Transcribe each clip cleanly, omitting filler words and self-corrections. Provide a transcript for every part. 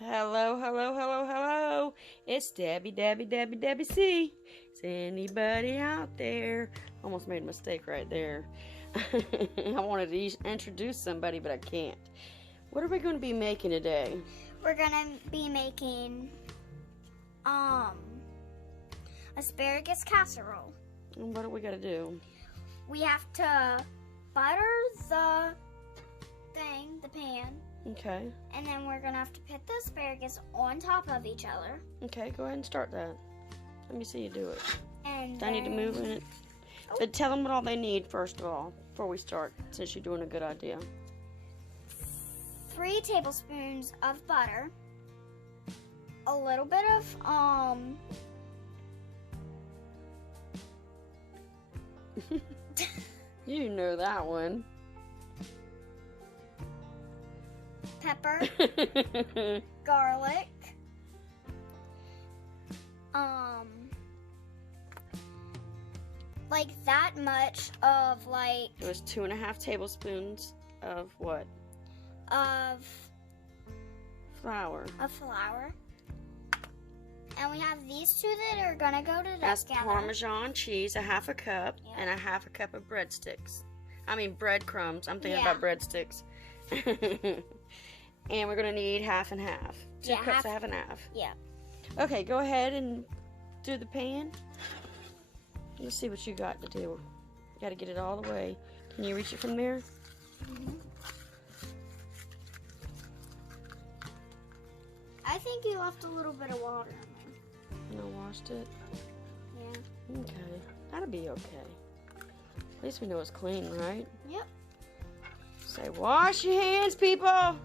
Hello, hello, hello, hello. It's Debbie C. Is anybody out there? Almost made a mistake right there. I wanted to introduce somebody, but I can't. What are we going to be making today? We're going to be making asparagus casserole. And what do we got to do? We have to butter the pan. Okay. And then we're going to have to put the asparagus on top of each other. Okay, go ahead and start that. Let me see you do it. And Do I need to move in it? But tell them what all they need first of all, before we start, since you're doing a good idea. 3 tablespoons of butter. A little bit of, You know that one. Pepper, garlic, like that much of It was 2.5 tablespoons of what? Of Flour. And we have these 2 that are gonna go together. That's Parmesan cheese, a 1/2 cup, and a 1/2 cup of breadsticks. I mean breadcrumbs. I'm thinking about breadsticks. And we're gonna need 1/2 and 1/2. 2 cups of 1/2 and 1/2. Yeah. Okay, go ahead and do the pan. Let's see what you got to do. You got to get it all the way. Can you reach it from there? Mm-hmm. I think you left a little bit of water in there. And I washed it. Yeah. Okay, that'll be okay. At least we know it's clean, right? Yep. Say, wash your hands, people.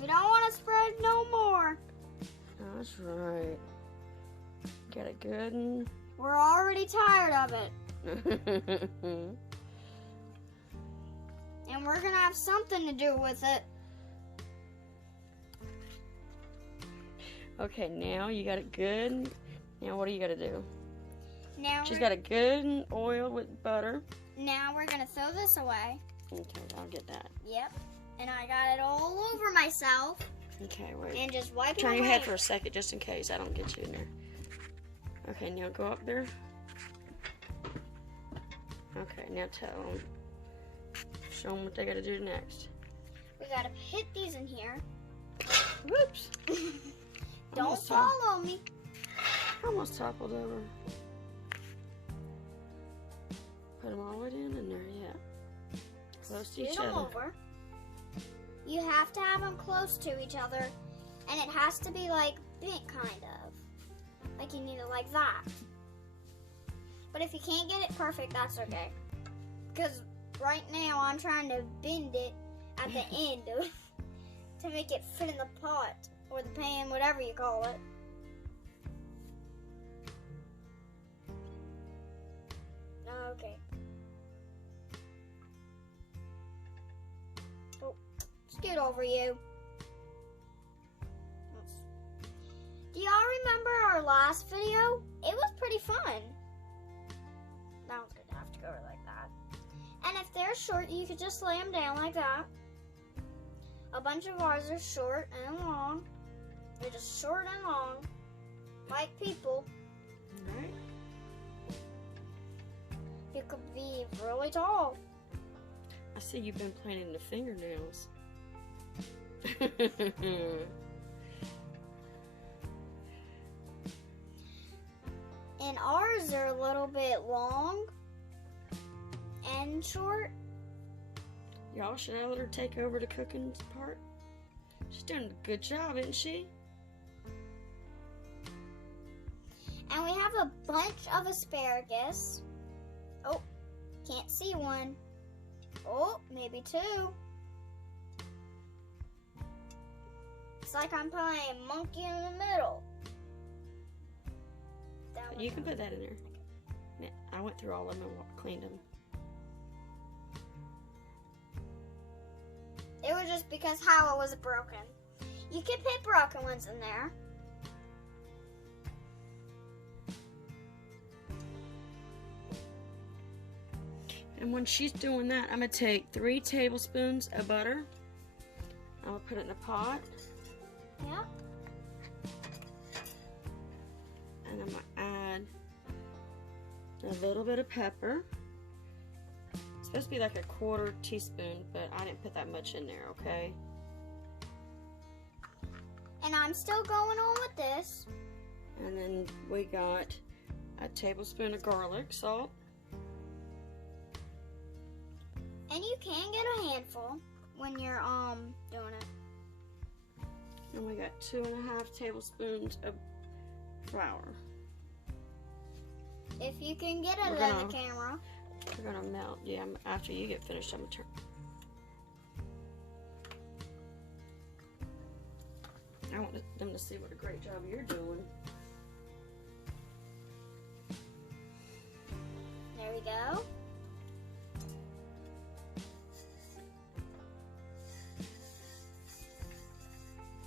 We don't want to spread no more. That's right. Get it good and... We're already tired of it. And we're going to have something to do with it. Okay, now you got it good. Now what do you got to do? Now She's got it good and oiled with butter. Now we're going to throw this away. Okay, I'll get that. Yep. And I got it all over myself. Okay, wait. And just wipe it Turn away. your head for a second, just in case I don't get you in there. Okay, now go up there. Okay, now tell them. Show them what they got to do next. We got to hit these in here. Whoops. Don't follow me. Almost toppled over. Put them all the way in there, yeah. Close to each other. Over. You have to have them close to each other, and it has to be like bent, kind of. Like you need it like that. But if you can't get it perfect, that's okay. Because right now I'm trying to bend it at the end to make it fit in the pot or the pan, whatever you call it. Okay. Oh, scoot over you. Do y'all remember our last video? It was pretty fun. That one's gonna have to go like that. And if they're short, you could just lay them down like that. A bunch of ours are short and long. They're just short and long, like people. Alright. You could be really tall. I see you've been painting the fingernails. And ours are a little bit long and short. Y'all, should I let her take over the cooking part? She's doing a good job, isn't she? And we have a bunch of asparagus. Oh, can't see one. Oh, maybe 2. It's like I'm playing monkey in the middle. You can put that in there. Yeah, I went through all of them and cleaned them. It was just because how it was broken. You could put broken ones in there. And when she's doing that, I'm going to take 3 tablespoons of butter. I'm going to put it in a pot. Yep. And I'm gonna add a little bit of pepper. It's supposed to be like a 1/4 teaspoon, but I didn't put that much in there, okay? And I'm still going on with this. And then we got a tablespoon of garlic salt. And you can get a handful when you're doing it. And we got 2½ tablespoons of flour. If you can get it We're on gonna- the camera. We're gonna melt. Yeah, after you get finished, I'm gonna turn. I want them to see what a great job you're doing. There we go.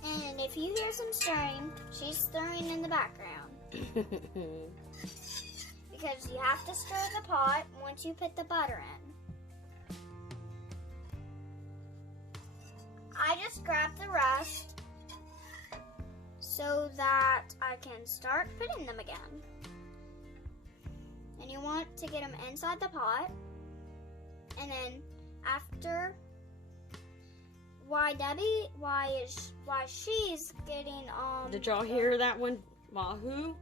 And if you hear some stirring, she's stirring in the background. Because you have to stir the pot once you put the butter in. I just grabbed the rest so that I can start putting them again. And you want to get them inside the pot. And then after, why she's getting Did y'all hear that one? Wahoo!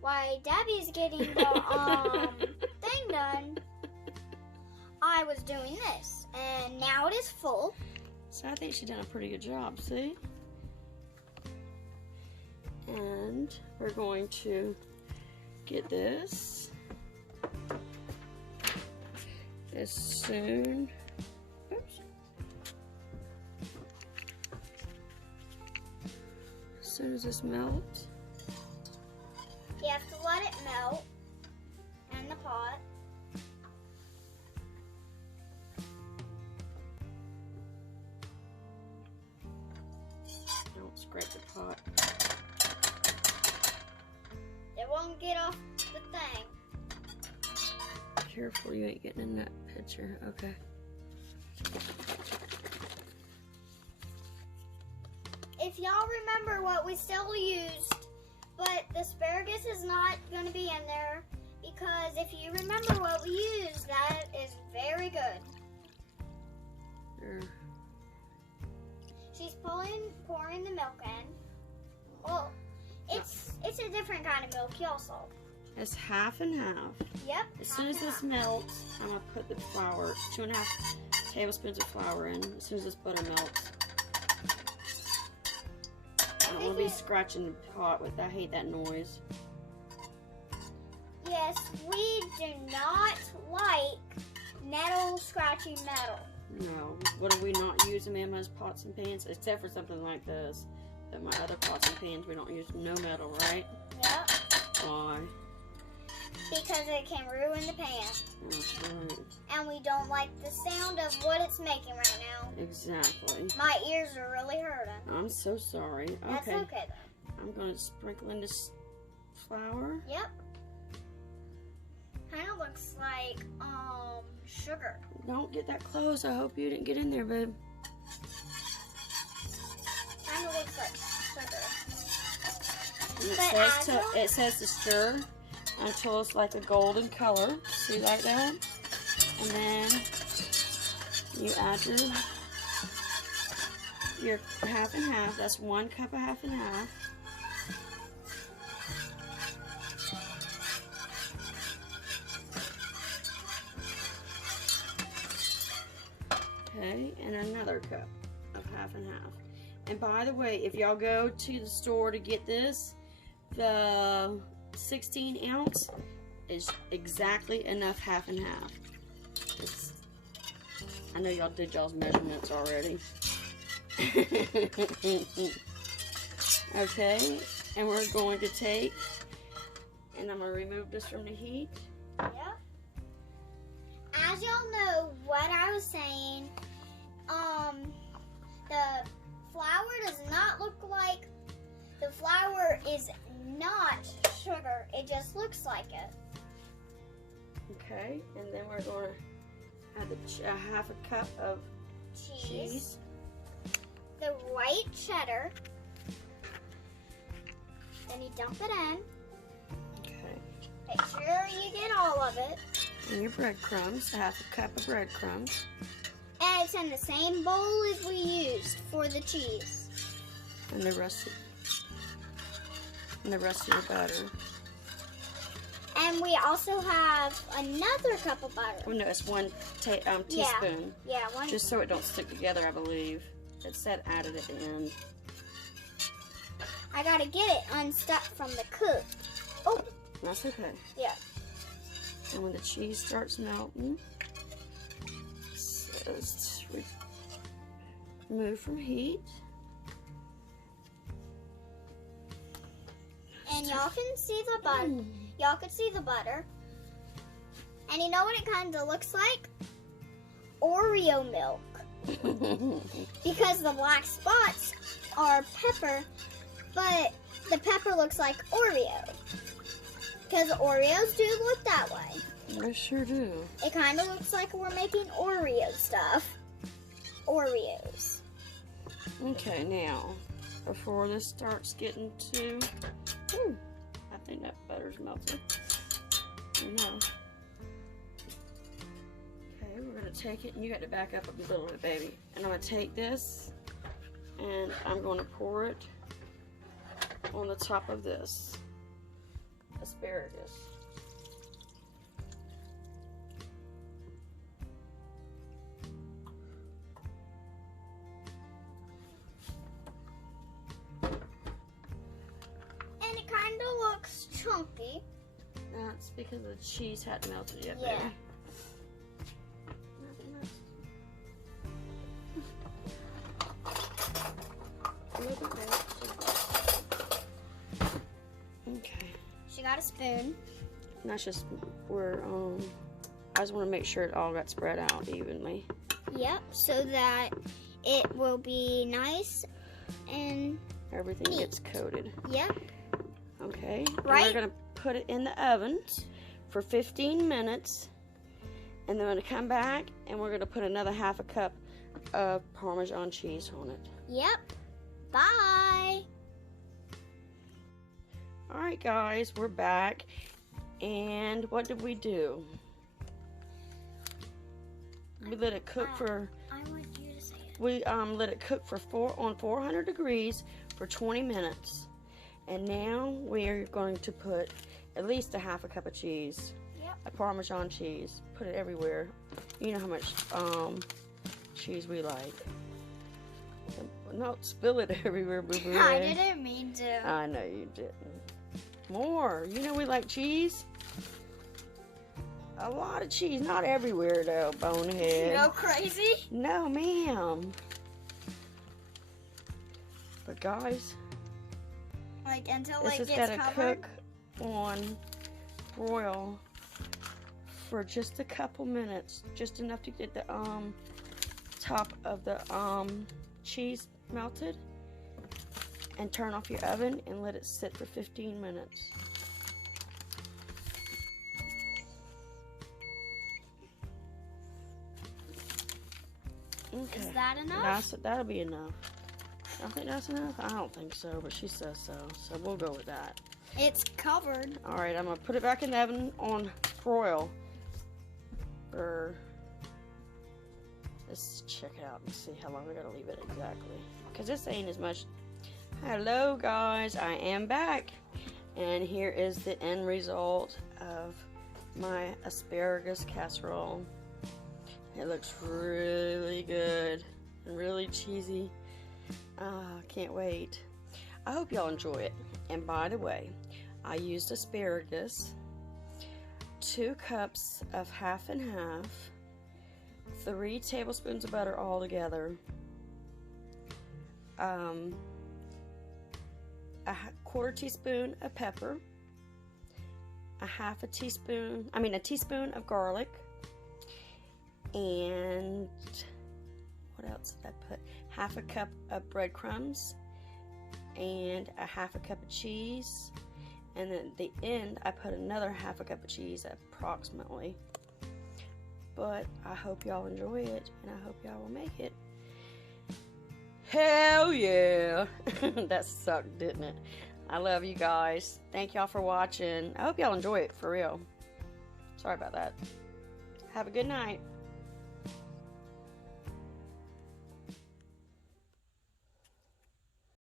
Why Debbie's getting the thing done, I was doing this, and now it is full. So I think she done a pretty good job. See? And we're going to get this as soon. Oops. As soon as this melts. You have to let it melt in the pot. Don't scrape the pot. It won't get off the thing. Careful, you ain't getting in that picture. Okay. If y'all remember what we still used, but the asparagus is not going to be in there, because if you remember what we used, that is very good. There. She's pouring the milk in. Well, it's a different kind of milk, y'all saw. It's half and half. Yep. As soon as this melts, I'm gonna put the flour, 2½ tablespoons of flour in. As soon as this butter melts. I don't want to be scratching the pot with. I hate that noise. Yes, we do not like metal scratching metal. No. What do we not use in Mama's pots and pans? Except for something like this. But my other pots and pans, we don't use no metal, right? Yep. Why? Because it can ruin the pan. Right. And we don't like the sound of what it's making right now. Exactly. My ears are really hurting. I'm so sorry. That's Okay. okay though. I'm gonna sprinkle in this flour. Yep. Kind of looks like sugar. Don't get that close. I hope you didn't get in there, babe. Kind of looks like sugar. And But it says to stir until it's like a golden color. See like that? And then you add your half and half. That's 1 cup of half and half. Okay, and another cup of half and half. And by the way, if y'all go to the store to get this, the 16 ounce is exactly enough half and half. I know y'all did y'all's measurements already. Okay, and we're going to take, and I'm going to remove this from the heat. Yep. As y'all know, what I was saying, the flour does not look like, the flour is not sugar. It just looks like it. Okay, and then we're going to add a half a cup of cheese. The white cheddar. Then you dump it in. Okay. Make sure you get all of it. And your breadcrumbs, half a cup of breadcrumbs. And it's in the same bowl as we used for the cheese. And the rest of your butter. And we also have another cup of butter. Oh no, it's one teaspoon. Yeah, one. Just so it don't stick together, I believe. It said added at the end. I gotta get it unstuck from the cook. Oh, That's okay. yeah. And when the cheese starts melting, it says remove from heat. And y'all can see the butter. Y'all can see the butter. And you know what it kind of looks like? Oreo milk. Because the black spots are pepper, but the pepper looks like Oreo. Because Oreos do look that way. They sure do. It kind of looks like we're making Oreo stuff. Oreos. Okay, now, before this starts getting too... I think that butter's melted. No. Okay, we're going to take it, and you got to back up a little bit, baby. And I'm going to take this, and I'm going to pour it on the top of this asparagus. And it kind of looks chunky. That's because the cheese hadn't melted yet, Yeah. baby. Okay. She got a spoon. And that's just where I just want to make sure it all got spread out evenly. Yep, so that it will be nice and Everything neat. gets coated. Yep. Okay. And Right. we're gonna put it in the oven for 15 minutes, and then we're gonna come back and we're gonna put another half a cup of Parmesan cheese on it. Yep. Bye. All right, guys, we're back, and what did we do? We let it cook for. I want you to say it. We let it cook for 400 degrees for 20 minutes, and now we are going to put at least a half a cup of cheese, a Parmesan cheese. Put it everywhere. You know how much cheese we like. Don't spill it everywhere, boo boo. I didn't mean to. I know you didn't. More. You know we like cheese. A lot of cheese, not everywhere though, bonehead. You go crazy? No, ma'am. But guys, Like until this it has gets got to covered? cook on broil for just a couple minutes, just enough to get the top of the cheese melted, and turn off your oven and let it sit for 15 minutes. Okay. Is that enough? That'll be enough. I think that's enough. I don't think so, but she says so, so we'll go with that. It's covered. All right, I'm gonna put it back in the oven on broil. Let's check it out and see how long we gotta leave it exactly. Cause this ain't as much. Hello, guys. I am back, and here is the end result of my asparagus casserole. It looks really good and really cheesy. Can't wait. I hope y'all enjoy it. And by the way, I used asparagus, 2 cups of half and half, 3 tablespoons of butter all together, a quarter teaspoon of pepper, a teaspoon of garlic, and what else did I put? Half a cup of breadcrumbs and a half a cup of cheese, and then at the end I put another half a cup of cheese approximately. But I hope y'all enjoy it, and I hope y'all will make it. Hell yeah. That sucked, didn't it? I love you guys. Thank y'all for watching. I hope y'all enjoy it, for real. Sorry about that. Have a good night.